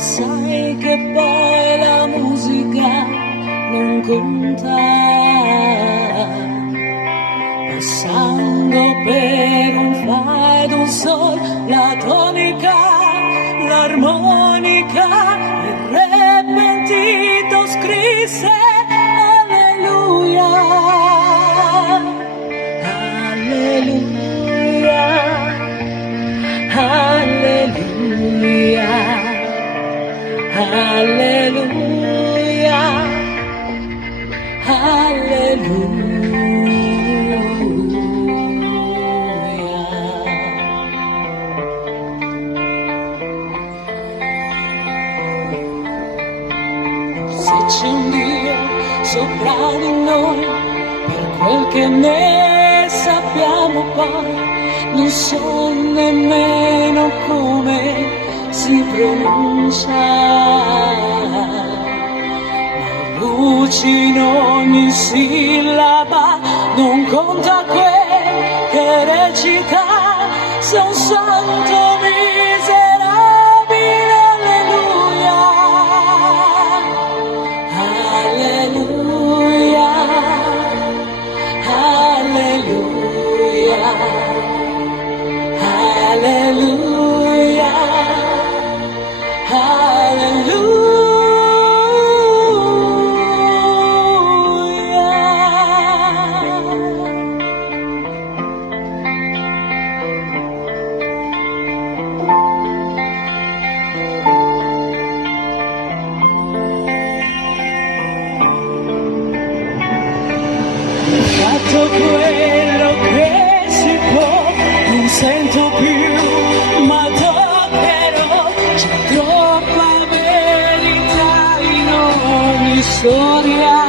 sai che poi la musica non conta, passando per un fa ed un sol, la tonica, l'armonica, il re pentito scrisse alleluia, alleluia, alleluia, alleluia, alleluia. Se c'è un Dio sopra di noi, per quel che ne sappiamo poi, non so nemmeno come si pronuncia, ma luci in ogni sillaba, non conta quel che recita, se un santo miserabile, alleluia, alleluia, alleluia, alleluia, fatto quello che si può, non sento più, ma toccherò, c'è troppa verità in ogni storia.